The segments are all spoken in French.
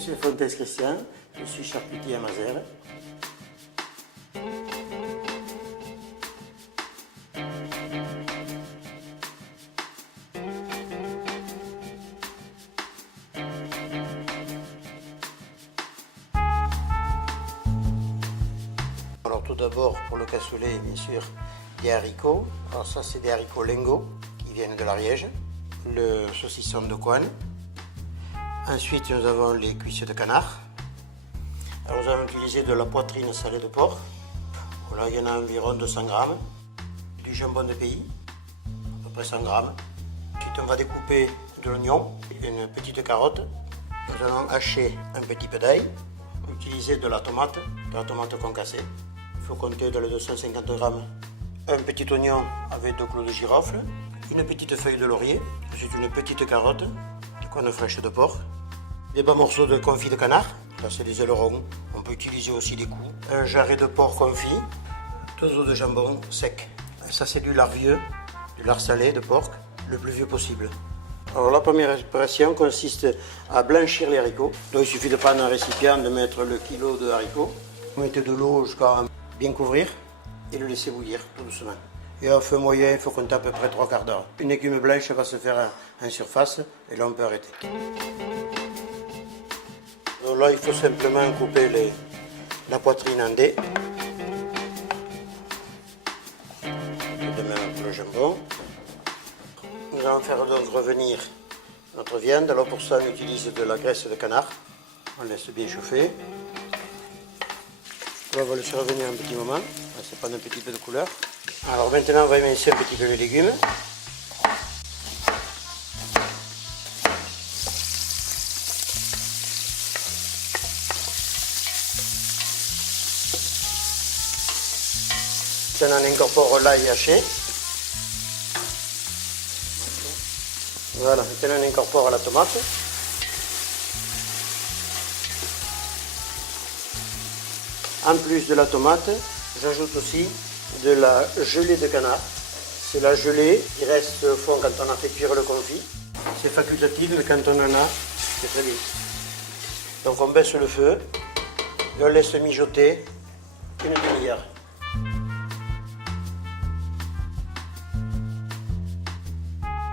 Monsieur Fontes Christian, je suis charcutier à Mazères. Alors tout d'abord, pour le cassoulet, bien sûr, des haricots. Alors ça, c'est des haricots lingots qui viennent de l'Ariège. Le saucisson de Coine. Ensuite, nous avons les cuisses de canard. Alors, nous allons utiliser de la poitrine salée de porc. Voilà, il y en a environ 200 grammes. Du jambon de pays, à peu près 100 grammes. Ensuite, on va découper de l'oignon, une petite carotte. Nous allons hacher un petit peu d'ail. Utiliser de la tomate concassée. Il faut compter dans les 250 grammes. Un petit oignon avec 2 clous de girofle. Une petite feuille de laurier. Ensuite, une petite carotte. De cône fraîche de porc. Des bas morceaux de confit de canard. Là, c'est des ailerons. On peut utiliser aussi des coups. Un jarret de porc confit. 2 os de jambon sec. Et ça, c'est du lard vieux, du lard salé de porc, le plus vieux possible. Alors, la première opération consiste à blanchir les haricots. Donc, il suffit de prendre un récipient, de mettre le kilo de haricots. Vous mettez de l'eau jusqu'à bien couvrir et le laisser bouillir tout doucement. Et à feu moyen, il faut compter à peu près 3 quarts d'heure. Une écume blanche va se faire en surface et là, on peut arrêter. Donc là, il faut simplement couper la poitrine en dés. De même pour le jambon. Nous allons faire donc revenir notre viande. Alors pour ça, on utilise de la graisse de canard. On laisse bien chauffer. On va laisser revenir un petit moment. Ça prend un petit peu de couleur. Alors maintenant, on va émincer un petit peu les légumes. Maintenant, on incorpore l'ail haché. Voilà, maintenant on incorpore la tomate. En plus de la tomate, j'ajoute aussi de la gelée de canard. C'est la gelée qui reste au fond quand on a fait cuire le confit. C'est facultatif, mais quand on en a, c'est très bien. Donc on baisse le feu et on laisse mijoter une demi-heure.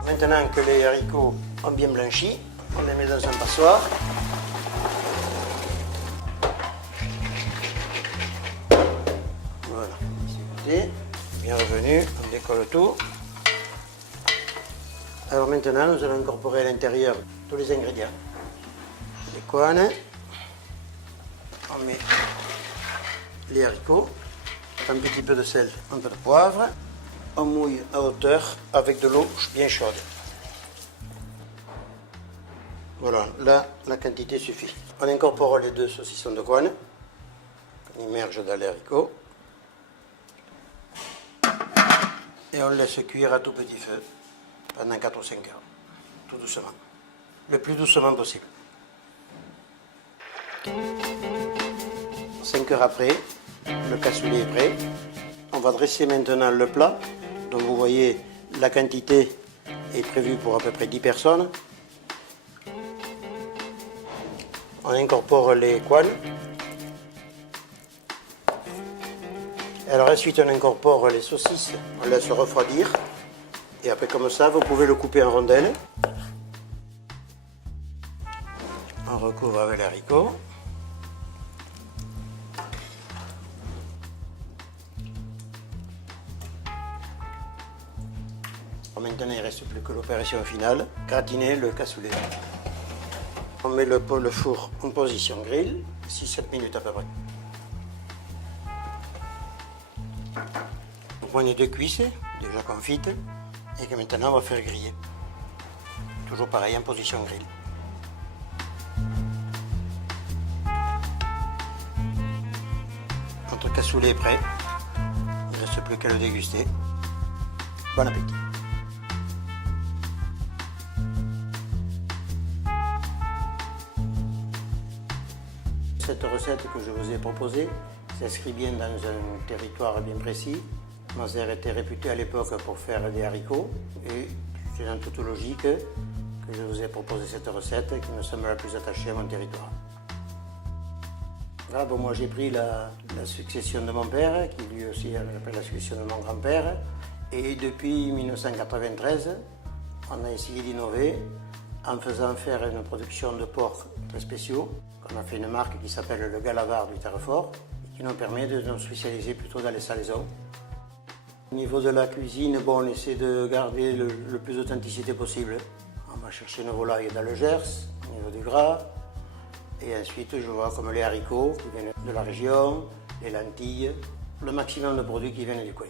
Maintenant que les haricots ont bien blanchi, on les met dans un passoire. Voilà, c'est bien revenu, on décolle tout. Alors maintenant, nous allons incorporer à l'intérieur tous les ingrédients. Les coines, on met les haricots, un petit peu de sel, un peu de poivre. On mouille à hauteur avec de l'eau bien chaude. Voilà, là, la quantité suffit. On incorpore les 2 saucissons de Coine. On immerge dans les haricots. Et on laisse cuire à tout petit feu pendant 4 ou 5 heures. Tout doucement. Le plus doucement possible. 5 heures après, le cassoulet est prêt. On va dresser maintenant le plat. Donc vous voyez, la quantité est prévue pour à peu près 10 personnes. On incorpore les coines. Alors ensuite on incorpore les saucisses. On laisse refroidir. Et après comme ça, vous pouvez le couper en rondelles. On recouvre avec les haricots. Maintenant, il ne reste plus que l'opération finale, gratiner le cassoulet. On met le four en position grill, 6-7 minutes à peu près. Vous prenez 2 cuisses, déjà confites, et que maintenant on va faire griller. Toujours pareil, en position grill. Notre cassoulet est prêt, il ne reste plus qu'à le déguster. Bon appétit! Cette recette que je vous ai proposée s'inscrit bien dans un territoire bien précis. Mazères était réputé à l'époque pour faire des haricots et c'est dans toute logique que je vous ai proposé cette recette qui me semble la plus attachée à mon territoire. Voilà, bon, moi j'ai pris la succession de mon père, qui lui aussi on appelle la succession de mon grand-père. Et depuis 1993, on a essayé d'innover en faisant faire une production de porcs très spéciaux. On a fait une marque qui s'appelle le Galavar du Terrefort, et qui nous permet de nous spécialiser plutôt dans les salaisons. Au niveau de la cuisine, bon, on essaie de garder le plus d'authenticité possible. On va chercher une volaille dans le Gers, au niveau du gras. Et ensuite, je vois comme les haricots qui viennent de la région, les lentilles, le maximum de produits qui viennent du coin.